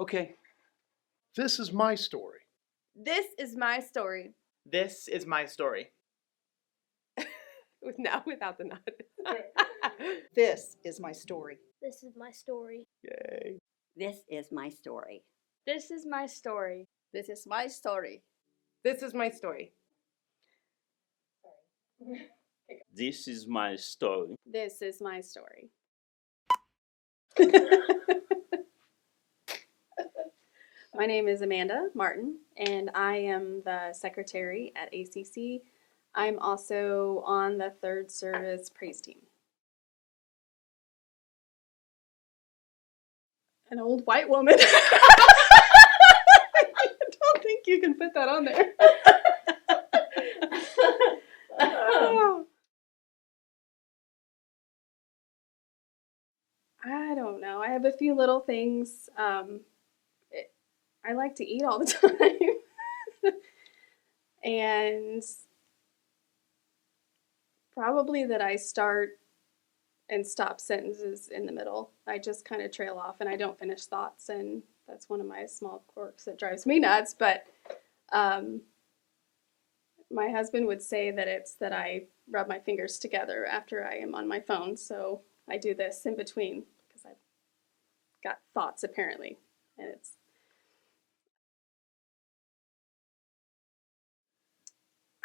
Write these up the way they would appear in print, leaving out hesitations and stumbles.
Okay. This is my story. This is my story. This is my story. Now without the nod. This is my story. This is my story. Yay. This is my story. This is my story. This is my story. This is my story. This is my story. This is my story. My name is Amanda Martin, and I am the secretary at ACC. I'm also on the third service praise team. An old white woman. I don't think you can put that on there. I don't know. I have a few little things. I like to eat all the time. And probably that I start and stop sentences in the middle. I just kind of trail off and I don't finish thoughts, and that's one of my small quirks that drives me nuts. But my husband would say that it's that I rub my fingers together after I am on my phone, so I do this in between because I've got thoughts apparently, and it's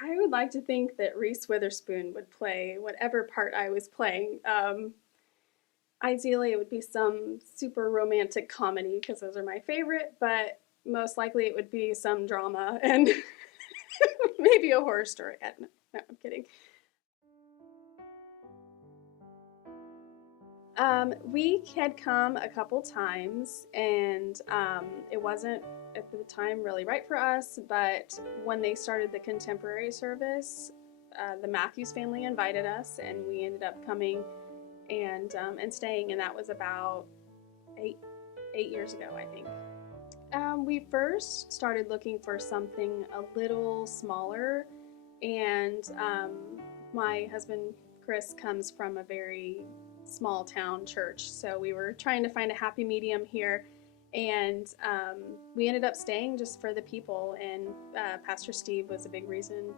I would like to think that Reese Witherspoon would play whatever part I was playing. Ideally, it would be some super romantic comedy because those are my favorite, but most likely it would be some drama and maybe a horror story. No, I'm kidding. We had come a couple times, and it wasn't at the time really right for us, but when they started the contemporary service, the Matthews family invited us, and we ended up coming and staying, and that was about eight years ago, I think. We first started looking for something a little smaller, and my husband Chris comes from a very small town church, so we were trying to find a happy medium here, and we ended up staying just for the people, and Pastor Steve was a big reason.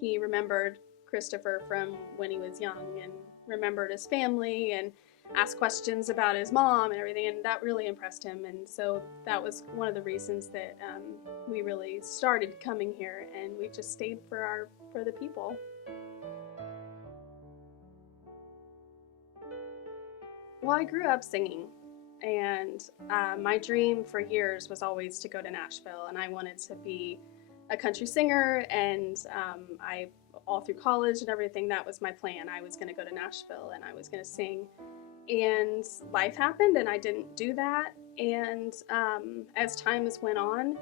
He remembered Christopher from when he was young and remembered his family and asked questions about his mom and everything, and that really impressed him, and so that was one of the reasons that we really started coming here, and we just stayed for the people. Well, I grew up singing, and my dream for years was always to go to Nashville, and I wanted to be a country singer, and all through college and everything, that was my plan. I was going to go to Nashville, and I was going to sing, and life happened, and I didn't do that, and as time has went on,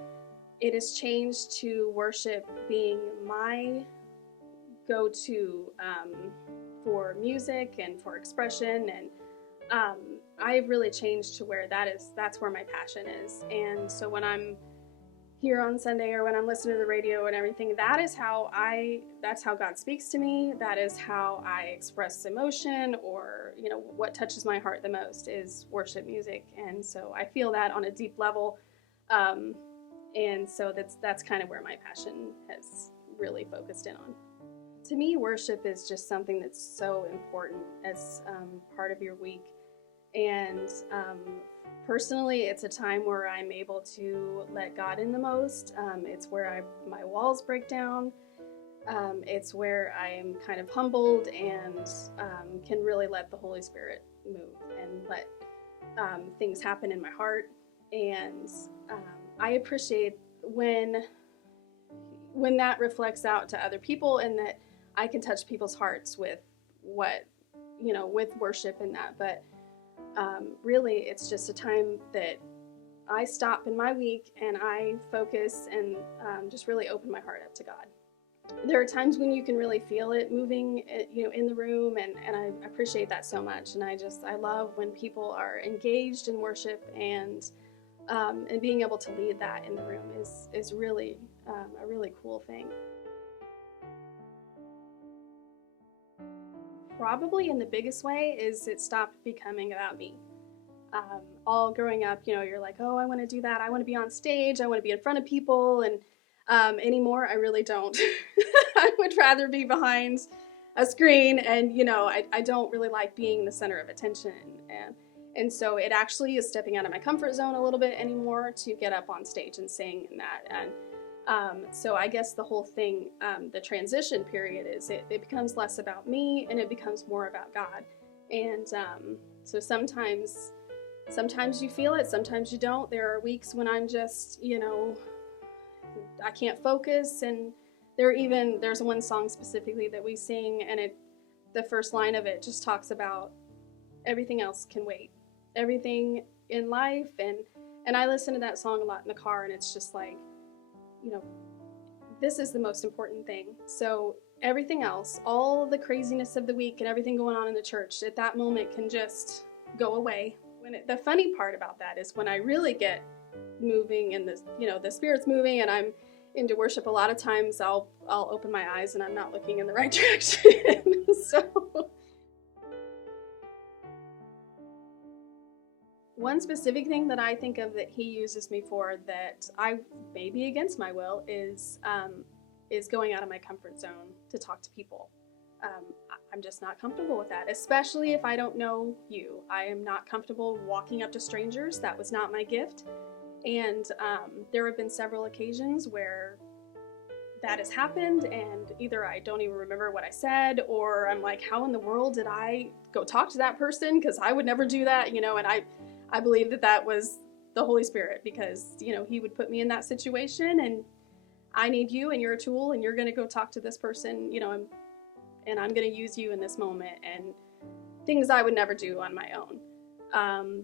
it has changed to worship being my go-to for music and for expression, and I've really changed to where that's where my passion is. And so when I'm here on Sunday or when I'm listening to the radio and everything, that's how God speaks to me. That is how I express emotion, or, what touches my heart the most is worship music. And so I feel that on a deep level. And so that's kind of where my passion has really focused in on. To me, worship is just something that's so important as part of your week. And personally, it's a time where I'm able to let God in the most. It's where my walls break down. It's where I'm kind of humbled and can really let the Holy Spirit move and let things happen in my heart. And I appreciate when that reflects out to other people, and that I can touch people's hearts with with worship and that. But really, it's just a time that I stop in my week and I focus and just really open my heart up to God. There are times when you can really feel it moving, in the room, and I appreciate that so much. And I love when people are engaged in worship, and being able to lead that in the room is really a really cool thing. Probably in the biggest way is it stopped becoming about me. All growing up, you're like, oh, I want to do that. I want to be on stage. I want to be in front of people. And anymore, I really don't. I would rather be behind a screen. And, I don't really like being the center of attention. And so it actually is stepping out of my comfort zone a little bit anymore to get up on stage and sing and that. And so I guess the whole thing, the transition period is it becomes less about me and it becomes more about God. And so sometimes you feel it, sometimes you don't. There are weeks when I'm just, I can't focus. And there's one song specifically that we sing, and the first line of it just talks about everything else can wait. Everything in life, and I listen to that song a lot in the car, and it's just like, this is the most important thing. So everything else, all the craziness of the week and everything going on in the church at that moment can just go away. The funny part about that is when I really get moving and the Spirit's moving and I'm into worship, a lot of times I'll open my eyes and I'm not looking in the right direction. So one specific thing that I think of that he uses me for that I may be against my will is going out of my comfort zone to talk to people. I'm just not comfortable with that, especially if I don't know you. I am not comfortable walking up to strangers. That was not my gift. And there have been several occasions where that has happened, and either I don't even remember what I said, or I'm like, how in the world did I go talk to that person? Because I would never do that, and I believe that was the Holy Spirit, because, he would put me in that situation, and I need you, and you're a tool, and you're going to go talk to this person, and I'm going to use you in this moment, and things I would never do on my own.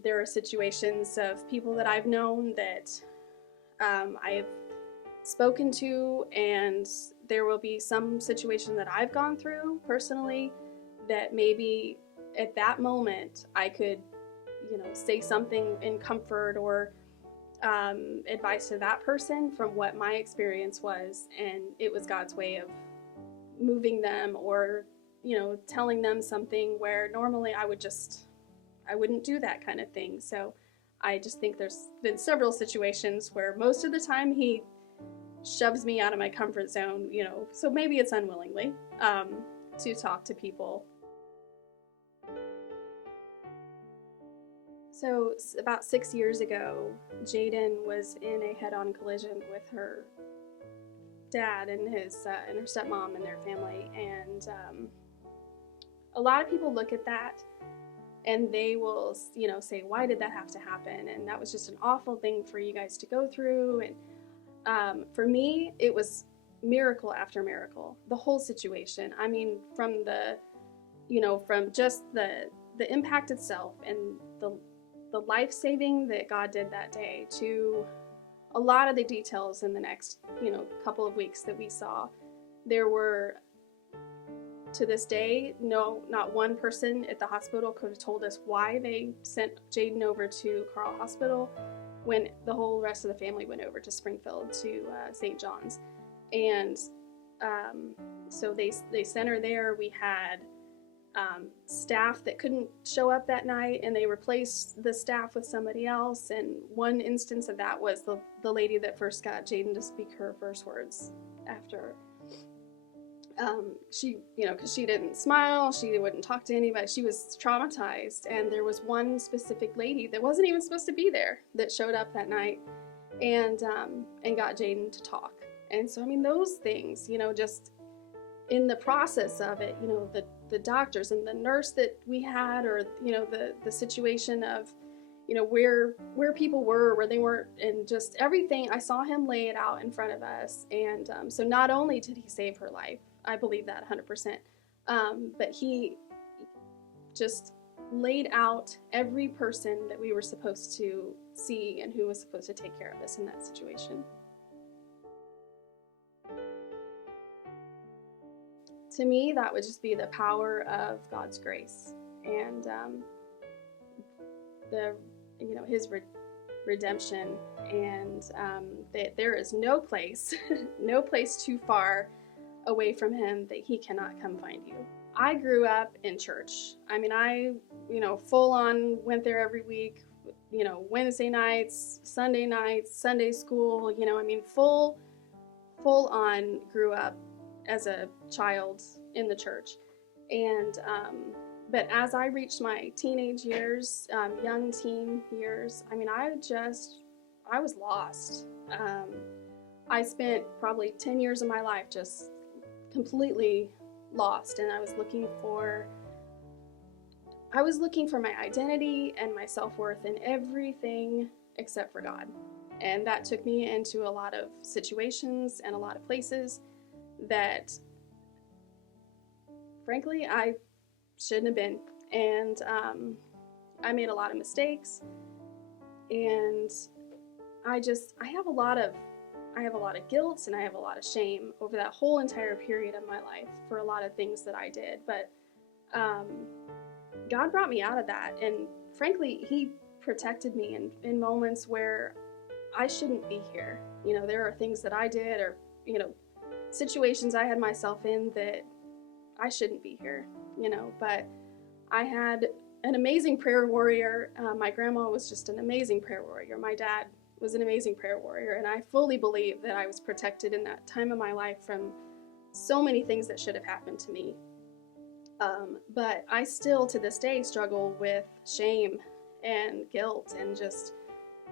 There are situations of people that I've known that I have spoken to, and there will be some situation that I've gone through personally that maybe at that moment I could say something in comfort or advice to that person from what my experience was, and it was God's way of moving them or telling them something where normally I wouldn't do that kind of thing. So I just think there's been several situations where most of the time he shoves me out of my comfort zone, so maybe it's unwillingly, to talk to people. So about 6 years ago, Jaden was in a head-on collision with her dad and her stepmom and their family, and a lot of people look at that and they will, say, why did that have to happen? And that was just an awful thing for you guys to go through. And for me, it was miracle after miracle, the whole situation. I mean, from from just the impact itself and the life-saving that God did that day to a lot of the details in the next, couple of weeks that we saw. There were, to this day, not one person at the hospital could have told us why they sent Jaden over to Carle Hospital when the whole rest of the family went over to Springfield to St. John's. And so they sent her there. We had staff that couldn't show up that night, and they replaced the staff with somebody else. And one instance of that was the lady that first got Jaden to speak her first words after. She, because she didn't smile, she wouldn't talk to anybody, she was traumatized. And there was one specific lady that wasn't even supposed to be there that showed up that night and got Jaden to talk. And so, I mean, those things, just in the process of it, the doctors and the nurse that we had, or, the situation of, where people were, where they weren't, and just everything. I saw him lay it out in front of us. And so not only did he save her life, I believe that 100%, but he just laid out every person that we were supposed to see and who was supposed to take care of us in that situation. To me, that would just be the power of God's grace and His redemption, and that there is no place too far away from Him that He cannot come find you. I grew up in church. I mean, I full on went there every week, Wednesday nights, Sunday school, full on grew up as a child in the church. And, but as I reached my teenage years, young teen years, I was lost. I spent probably 10 years of my life just completely lost, and I was looking for my identity and my self-worth in everything except for God. And that took me into a lot of situations and a lot of places that, frankly, I shouldn't have been. And I made a lot of mistakes, and I have a lot of guilt, and I have a lot of shame over that whole entire period of my life for a lot of things that I did. But God brought me out of that, and frankly, He protected me in moments where I shouldn't be here. There are things that I did, or situations I had myself in that I shouldn't be here. But I had an amazing prayer warrior. My grandma was just an amazing prayer warrior. My dad was an amazing prayer warrior, and I fully believe that I was protected in that time of my life from so many things that should have happened to me. But I still, to this day, struggle with shame and guilt, and just,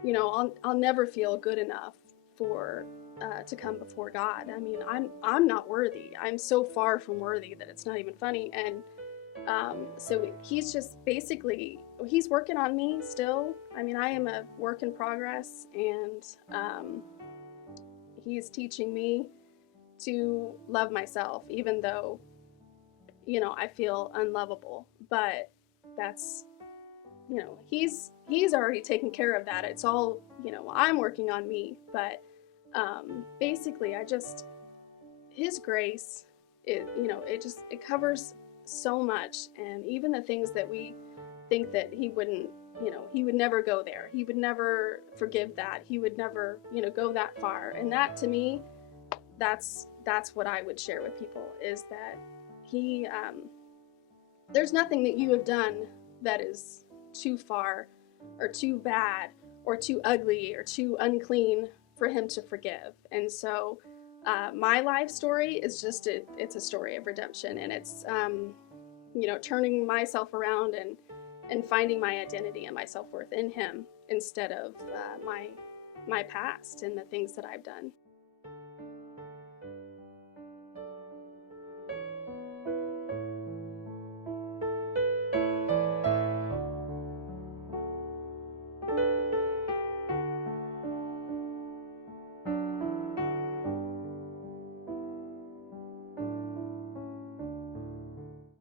I'll never feel good enough for to come before God. I'm not worthy. I'm so far from worthy that it's not even funny. And so He's just basically, He's working on me still. I am a work in progress, and He's teaching me to love myself, even though I feel unlovable. But that's, He's already taken care of that. It's all, I'm working on me. But basically, His grace, it covers so much. And even the things that we think that He wouldn't, He would never go there. He would never forgive that. He would never, go that far. And that, to me, that's what I would share with people, is that He, there's nothing that you have done that is too far or too bad or too ugly or too unclean for Him to forgive. And so my life story is just, it's a story of redemption, and it's, turning myself around and finding my identity and my self-worth in Him instead of my past and the things that I've done.